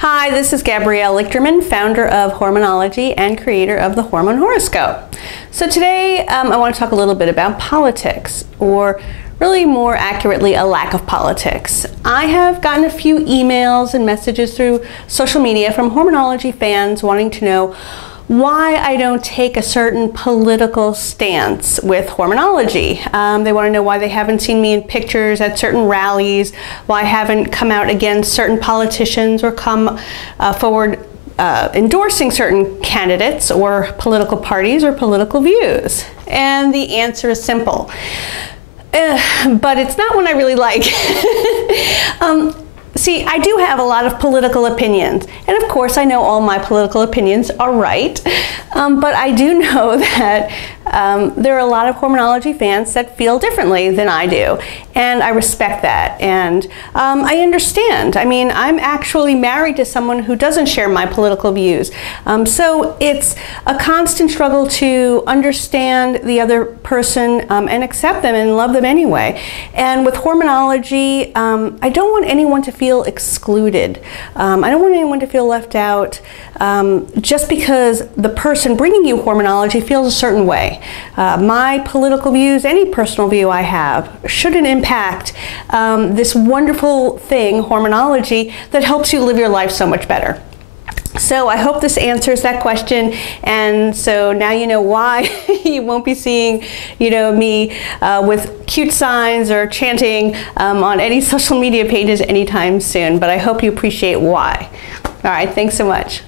Hi, this is Gabrielle Lichterman, founder of Hormonology and creator of the Hormone Horoscope. So today I want to talk a little bit about politics, or really more accurately, a lack of politics. I have gotten a few emails and messages through social media from Hormonology fans wanting to know why I don't take a certain political stance with Hormonology. They want to know why they haven't seen me in pictures at certain rallies, why I haven't come out against certain politicians or come forward endorsing certain candidates or political parties or political views. And the answer is simple. But it's not one I really like. See, I do have a lot of political opinions, and of course I know all my political opinions are right, but I do know that there are a lot of Hormonology fans that feel differently than I do, and I respect that, and I understand. I mean, I'm actually married to someone who doesn't share my political views, so it's a constant struggle to understand the other person and accept them and love them anyway. And with Hormonology, I don't want anyone to feel excluded. I don't want anyone to feel left out just because the person bringing you Hormonology feels a certain way. My political views, any personal view I have, shouldn't impact this wonderful thing, Hormonology, that helps you live your life so much better. So I hope this answers that question, and so now you know why you won't be seeing, me with cute signs or chanting on any social media pages anytime soon, but I hope you appreciate why. All right, thanks so much.